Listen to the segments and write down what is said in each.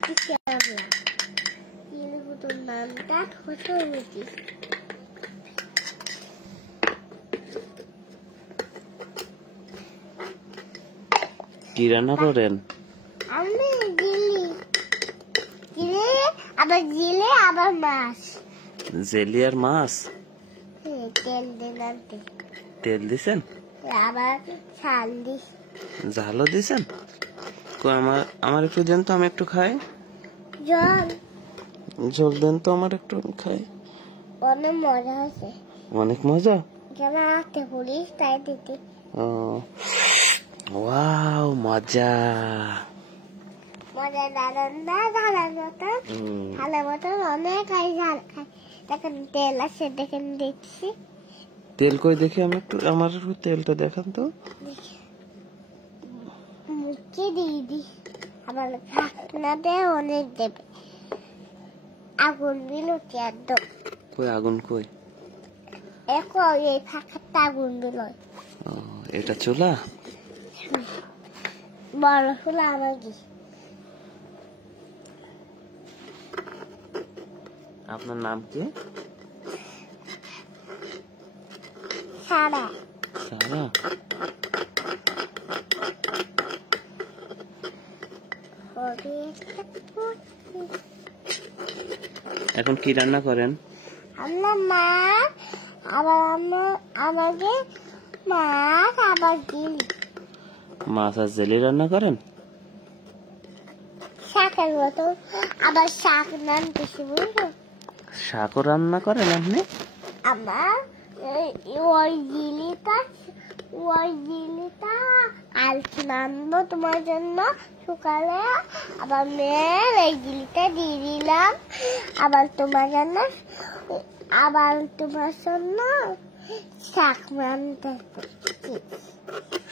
কি রান্না করেন? আবার জিলে আবার মাছ, জেলি আর মাছ। তেল দিছেন? আবার ঝাল দিস, ঝালও দিছেন? আমার একটু দেন তো, আমি একটু খাই। ঝোল দেন তো, আমার একটু খাই। অনেক মজা হয়েছে। অনেক মজা? কেন হাতে পুলিশ তাই দিতে। ওয়াও, মজা মজা দারুন না, ঝালের মতন, ঝালের মতন অনেক ঝাল খায়। দেখেন তেল আছে, দেখেন দেখছি। তেল কই দেখি, আমি একটু আমার তেলটা দেখান তো। মুখে দিয়ে দি, আবার ঢাকনাতে অনেক দেবে। আগুন দিল একদম। কই আগুন কই? এখন এই ফাঁকাটা আগুন দিল। এটা চুলা? বড় চুলা আমার কি। আপনার নাম কি? সারা। সারা? এখন কি রান্না করেন? আমরা মা, আবার আমাকে মাছ আবার জিলি। মাছ আর জেলি রান্না করেন? শাকের মতো আবার শাক রান্নতেছি, বুঝলো? শাকও রান্না করেন আপনি? আমার ওই জিলিটা কালকে রান্নবো তোমার জন্য সকালে। আবার মেয়ের এই জিলিটা দিয়ে দিলাম, আবার তোমার জন্য শাক রান্না।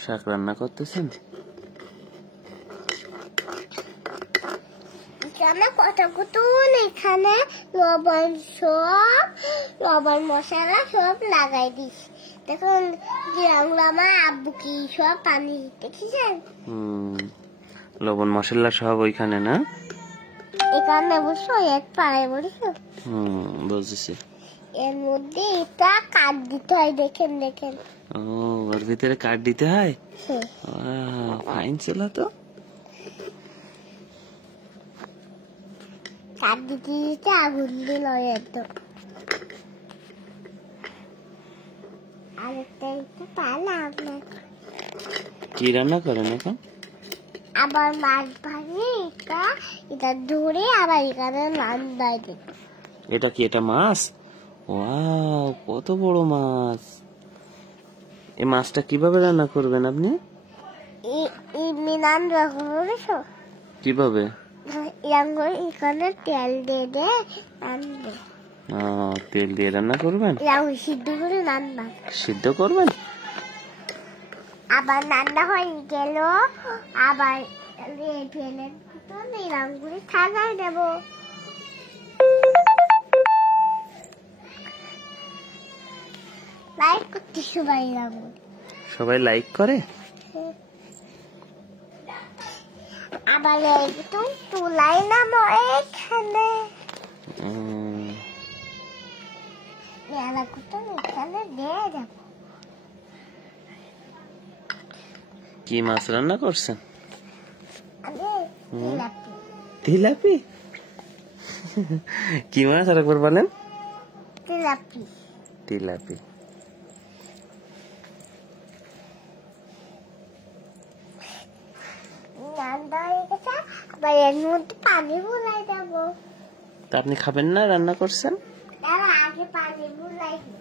শাক রান্না করতেছেন? কতগুতুন এখানে লবণ মশলা সব লাগাই দিস। দেখুন আমার আব্বু কি সব পানি দেখেছেন। লবণ মশলা সব ওইখানে না? এখানে বসো, এক পাড়ায় বসো। বুঝেছি। এর মধ্যে এটা কাট দিতে হয়, দেখেন দেখেন। ওর ভিতরে কাট দিতে হয়? ফাইন ছিল তো। কাট দিতে দিতে আগুন দিল একদম। আরেকটা পারলাম না। কি রান্না করেন এখন? আবার মাছ ভাজি, এটা ধরে আবার এখানে রান্নায় দিই। এটা কি, এটা মাছ? ওয়াও, কত বড় মাছ! এই মাছটা কিভাবে রান্না করবেন আপনি? কিভাবে? এখানে তেল দিয়ে রান্না। তেল দিয়ে রান্না করবেন? সিদ্ধ করে রান্না। সিদ্ধ করবেন? আবার রান্না হয়ে গেল, আবার ফেলে এরকম করে থাকায় দেব। লাইক করতে সবাই লাইক করে? আবার একটু তুলাই নামো এখানে। এখানে দিয়ে দেব। কি মাছ রান্না করছেন? তেলাপি। কি মাছ আরেকবার বলেন? তেলাপি। তেলাপি। এর মধ্যে পানি বুলাই দেব। তা আপনি খাবেন না? রান্না করছেন? আগে পানি বুলাই দেব।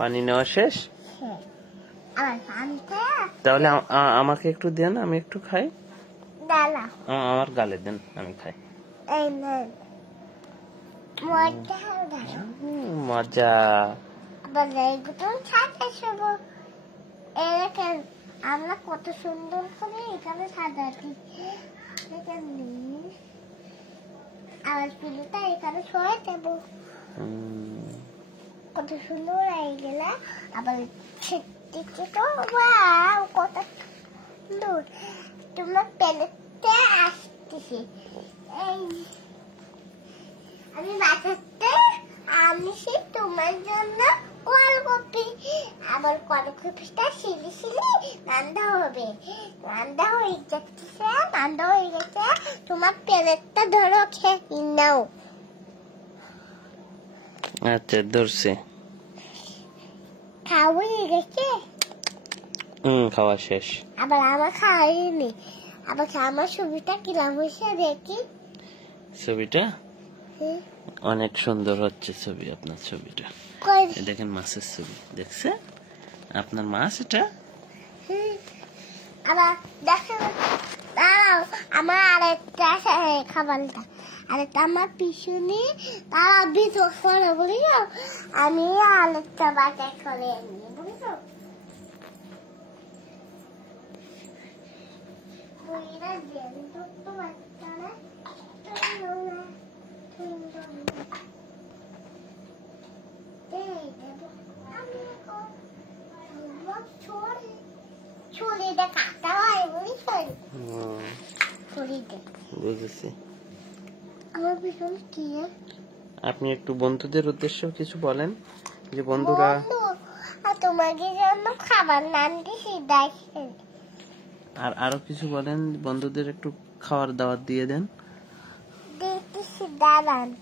পানি নেওয়া শেষ? তাহলে আমাকে একটু দেন, আমি একটু খাই। আমার গালে দেন, আমি খাই। মজা। আমরা কত সুন্দর করে এখানে সাজাচ্ছি। আবার পিলুটা এখানে সরাই দেবো। কত সুন্দর হয়ে গেলে আবার ছিটতে তো ওয়াও কত সুন্দর তোমার প্লেটে আসতেছে এই আমি বাসাতে আনছি তোমার জন্য ওলকপি আবার ওলকপিটা সিলি সিলি রান্না হবে রান্না হয়ে যাচ্ছে রান্না হয়ে গেছে তোমার প্লেটটা ধরো খেয়ে নাও আচ্ছা ধরছে খাওয়া হয়ে গেছে খাওয়া শেষ আবার আমার খাওয়াইনি আবার আমার ছবিটা কিরম হয়েছে দেখি ছবিটা অনেক সুন্দর হচ্ছে ছবি আপনার ছবিটা এই দেখেন মাছের ছবি দেখছে আপনার মাছ এটা আবার দেখো দাঁড়াও আমার আরেকটা খাবারটা আরেকটা আমার পিছনে তারা ভিতর করে বুঝছো আমি আরেকটা বাটা করে নিয়ে বুঝছো বুঝিরা জেল তো বাচ্চা না ছুরিটা কাটা হয় বুঝছেন ছুরিতে বুঝেছি আমার পিছনে কি আপনি একটু বন্ধুদের উদ্দেশ্যে কিছু বলেন যে বন্ধুরা আর তোমাকে জন্য খাবার নাম দিছি দেখেন আর আরো কিছু বলেন বন্ধুদের একটু খাবার দাওয়াত দিয়ে দেন দিতেছি দাঁড়ান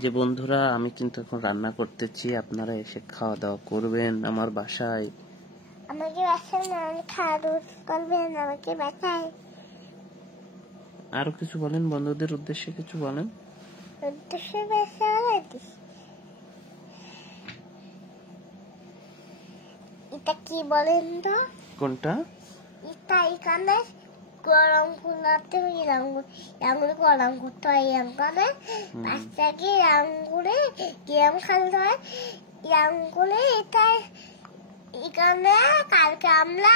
যে বন্ধুরা আমি কিন্তু এখন রান্না করতেছি আপনারা এসে খাওয়া দাওয়া করবেন আমার বাসায় আমাকে বাসায় না খাওয়া করবেন আমাকে বাসায় আরো কিছু বলেন বন্ধুদের উদ্দেশ্যে কিছু বলেন উদ্দেশ্যে বাসায় এটা কি বলেন তো কোনটা এটা এখানে গরম কুলাতে আঙুরে গরম করতে হয় আঙুরে বাচ্চাকে আঙুরে গেম খেলতে হয় আঙুরে এটা এখানে কালকে আমরা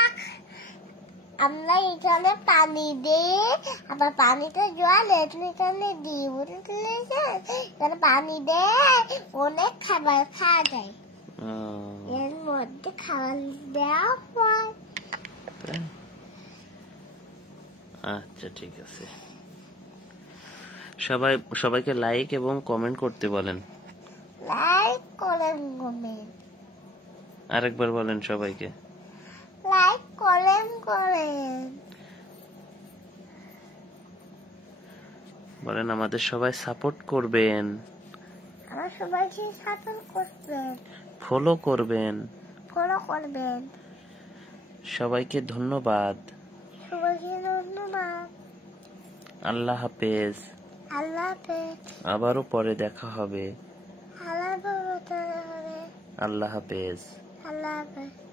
এখানে পানি দিই আবার পানিতে জল এখানে দিই বুঝতে এখানে পানি দেয় অনেক খাবার খাওয়া যায় এর মধ্যে খাবার দেওয়া হয় আচ্ছা ঠিক আছে সবাইকে লাইক এবং কমেন্ট করতে বলেন লাইক করেন কমেন্ট আরেকবার বলেন সবাইকে লাইক করেন বলেন আমাদের সবাই সাপোর্ট করবেন আমার সবাইকে সাপোর্ট করবেন ফলো করবেন সবাইকে ধন্যবাদ সবাইকে ধন্যবাদ আল্লাহ হাফেজ আবারও পরে দেখা হবে আল্লাহ হাফেজ আল্লাহ হাফেজ